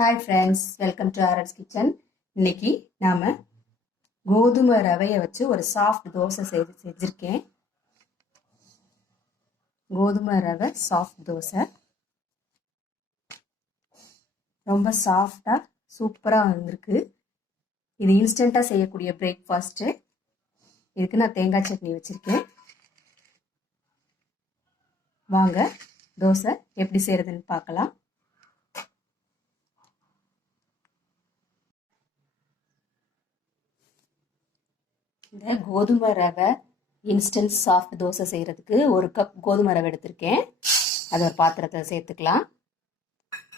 Hi friends welcome to ஆரட்ஸ் kitchen இன்னைக்கு நாம் கோதுமை ரவையை வச்சு ஒரு சாஃப்ட் தோசை செய்து செஞ்சுருக்கேன். கோதுமை ரவை சாஃப்ட் தோசை. ரொம்ப சாஃப்டாக சூப்பராக வந்திருக்கு. இது இன்ஸ்டண்ட்டாக செய்யக்கூடிய பிரேக்ஃபாஸ்ட்டு இதுக்கு நான் தேங்காய் சட்னி வச்சுருக்கேன். வாங்க தோசை எப்படி செய்கிறதுன்னு பார்க்கலாம். இந்த கோதுமை ரவை இன்ஸ்டன்ட் சாஃப்ட் தோசை செய்கிறதுக்கு ஒரு கப் கோதுமை ரவை எடுத்திருக்கேன். அதை ஒரு பாத்திரத்தை சேர்த்துக்கலாம்.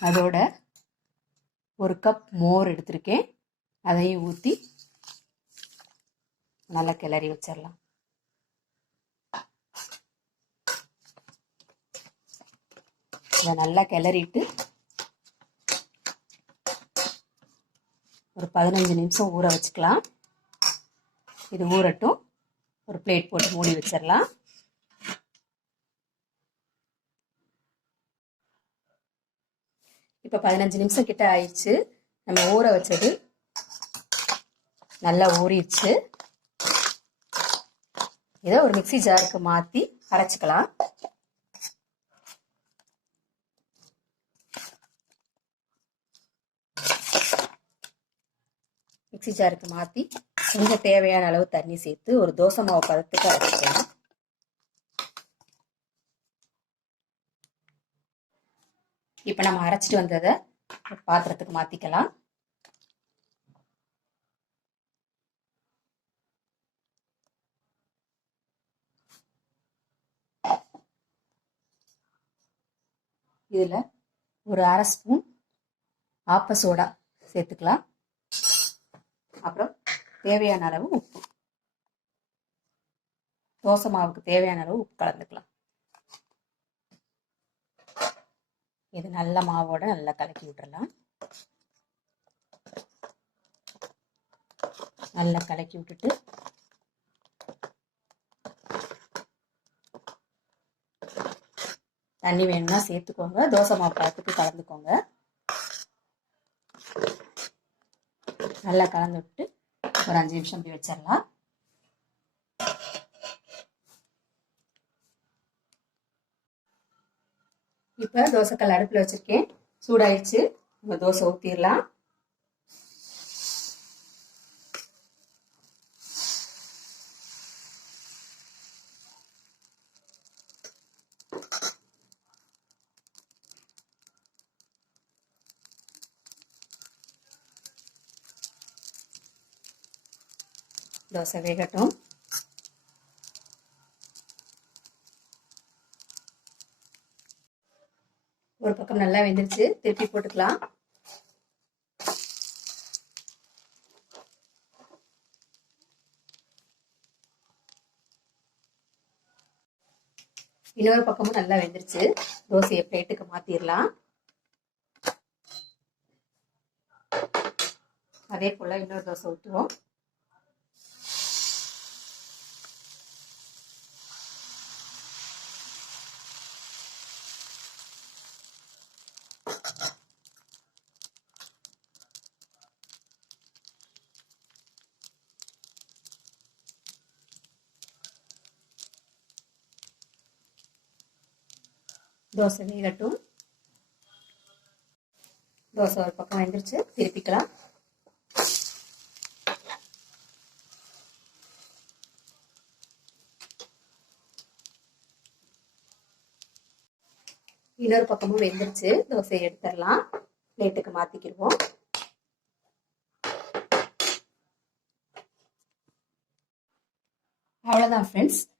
அதோட ஒரு கப் மோர் எடுத்திருக்கேன். அதையும் ஊற்றி நல்லா கிளறி வச்சிடலாம் இதை நல்லா கிளறிட்டு ஒரு பதினஞ்சு நிமிஷம் ஊற வச்சுக்கலாம். இது ஊறட்டும். ஒரு பிளேட் போட்டு மூடி வச்சிடலாம். இப்போ பதினஞ்சு நிமிஷம் கிட்ட ஆயிடுச்சு. நம்ம ஊற வச்சது நல்லா ஊறிடுச்சு. இதை ஒரு மிக்சி ஜாருக்கு மாற்றி அரைச்சிக்கலாம். மிக்சி ஜாருக்கு மாற்றி கொஞ்சம் தேவையான அளவு தண்ணி சேர்த்து ஒரு தோசை மாவு பதத்துக்கு அரைச்சிக்கலாம். இப்போ நம்ம அரைச்சிட்டு வந்ததை பாத்திரத்துக்கு மாற்றிக்கலாம் இதில் ஒரு அரை ஸ்பூன் ஆப்ப சோடா சேர்த்துக்கலாம். அப்புறம் தேவையான அளவு உப்பு. தோசை மாவுக்கு தேவையான அளவு உப்பு கலந்துக்கலாம். இது நல்ல மாவோட நல்லா கலக்கி விட்டுறலாம். நல்லா கலக்கி விட்டுட்டு தண்ணி வேணும்னா சேர்த்துக்கோங்க. தோசை மாவு பார்த்துட்டு கலந்துக்கோங்க. நல்லா கலந்து விட்டு ஒரு அஞ்சு நிமிஷம் இப்படி வச்சிடலாம். இப்போ தோசைக்கல் அடுப்பில் வச்சுருக்கேன். சூடாயிடுச்சு. நம்ம தோசை ஊற்றிடலாம் தோசை வேகட்டும். ஒரு பக்கம் நல்லா வெந்துருச்சு. திருப்பி போட்டுக்கலாம். இன்னொரு பக்கமும் நல்லா வெந்துருச்சு. தோசையை பிளேட்டுக்கு மாத்திரலாம். அதே போல இன்னொரு தோசை ஊற்றுவோம் தோசை வேகட்டும் தோசை ஒரு பக்கம் வந்துருச்சு. திருப்பிக்கலாம். இன்னொரு பக்கமும் வெந்துருச்சு. தோசையை எடுத்துடலாம். பிளேட்டுக்கு மாத்திக்கிடுவோம். அவ்வளோதான் ஃப்ரெண்ட்ஸ்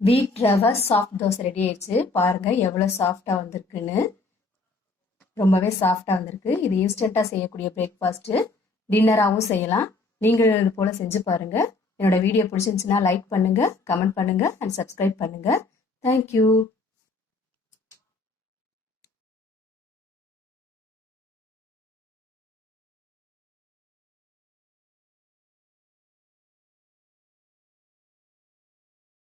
வீட் ரவை சாஃப்ட் தோசை ரெடி ஆயிடுச்சு. பாருங்க எவ்வளோ சாஃப்டாக வந்திருக்குன்னு. ரொம்பவே சாஃப்டாக வந்திருக்கு. இது இன்ஸ்டண்ட்டாக செய்யக்கூடிய பிரேக்ஃபாஸ்ட்டு டின்னராகவும் செய்யலாம். நீங்கள் இது போல் செஞ்சு பாருங்கள் என்னோடய வீடியோ பிடிச்சிருந்துச்சுன்னா லைக் பண்ணுங்கள் கமெண்ட் பண்ணுங்கள் அண்ட் சப்ஸ்கிரைப் பண்ணுங்கள் தேங்க்யூ